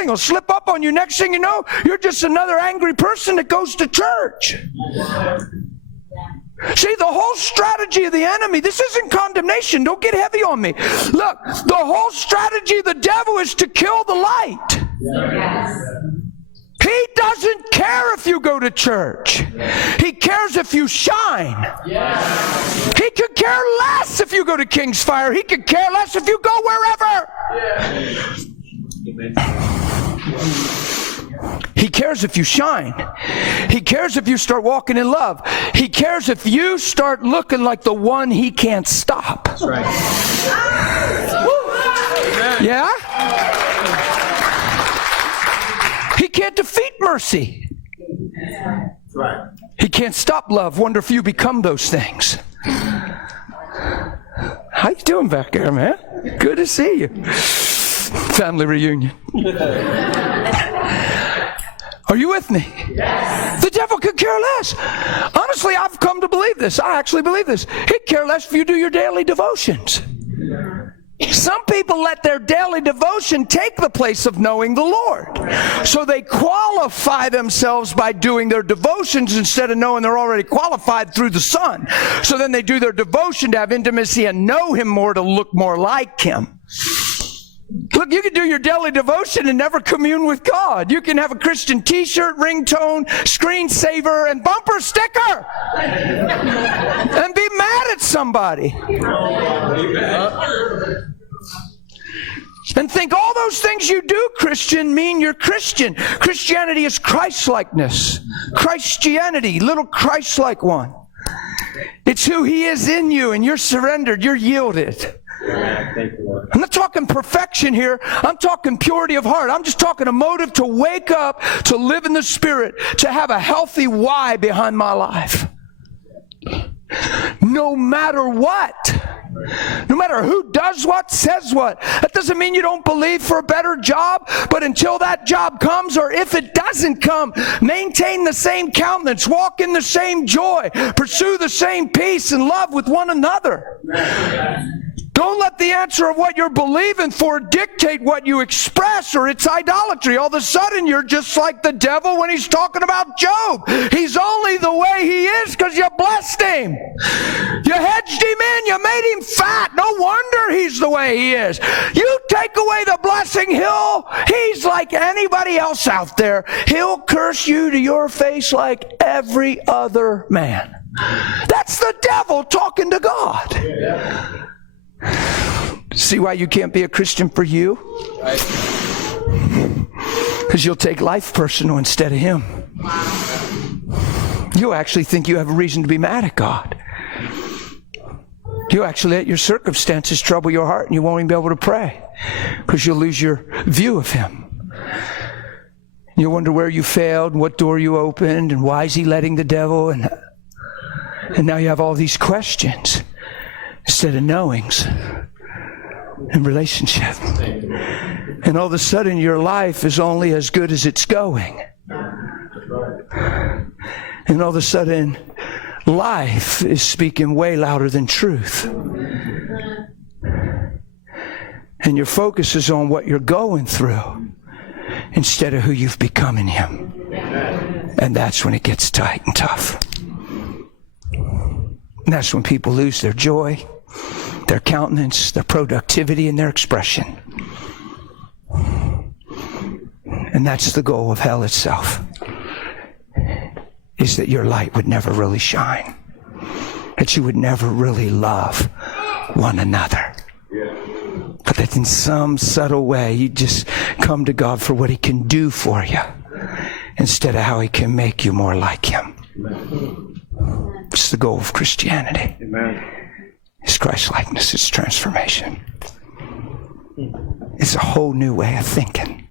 thing will slip up on you. Next thing you know, you're just another angry person that goes to church. See, the whole strategy of the enemy, this isn't condemnation. Don't get heavy on me. Look, the whole strategy of the devil is to kill the light. Yes. He doesn't care if you go to church. He cares if you shine. Yes. He could care less if you go to King's Fire. He could care less if you go wherever. Yes. He cares if you shine. He cares if you start walking in love. He cares if you start looking like the one he can't stop. That's right. Yeah? He can't defeat mercy. That's right. He can't stop love. Wonder if you become those things. How you doing back there, man? Good to see you. Family reunion. Are you with me? Yes. The devil could care less. Honestly, I've come to believe this. I actually believe this. He'd care less if you do your daily devotions. Some people let their daily devotion take the place of knowing the Lord. So they qualify themselves by doing their devotions instead of knowing they're already qualified through the Son. So then they do their devotion to have intimacy and know Him more, to look more like Him. Look, you can do your daily devotion and never commune with God. You can have a Christian t-shirt, ringtone, screensaver, and bumper sticker. And be mad at somebody. And think all those things you do, Christian, mean you're Christian. Christianity is Christ-likeness. Christianity, little Christ-like one. It's who He is in you, and you're surrendered, you're yielded. I'm not talking perfection here. I'm talking purity of heart. I'm just talking a motive to wake up, to live in the Spirit, to have a healthy why behind my life. No matter what. No matter who does what, says what. That doesn't mean you don't believe for a better job, but until that job comes, or if it doesn't come, maintain the same countenance, walk in the same joy, pursue the same peace and love with one another. Don't let the answer of what you're believing for dictate what you express, or it's idolatry. All of a sudden, you're just like the devil when he's talking about Job. He's only the way he is because you blessed him. You hedged him in. You made him fat. No wonder he's the way he is. You take away the blessing, he's like anybody else out there. He'll curse you to your face like every other man. That's the devil talking to God. Yeah. See why you can't be a Christian for you? Because you'll take life personal instead of Him. You'll actually think you have a reason to be mad at God. You'll actually let your circumstances trouble your heart, and you won't even be able to pray because you'll lose your view of Him. You'll wonder where you failed, and what door you opened, and why is He letting the devil, and now you have all these questions instead of knowings and relationship. And all of a sudden your life is only as good as it's going. And all of a sudden life is speaking way louder than truth. And your focus is on what you're going through instead of who you've become in Him. And that's when it gets tight and tough. And that's when people lose their joy, their countenance, their productivity, and their expression. And that's the goal of hell itself, is that your light would never really shine, that you would never really love one another, but that in some subtle way you just come to God for what He can do for you instead of how He can make you more like Him. It's the goal of Christianity. Amen. It's Christ-likeness. It's transformation. It's a whole new way of thinking.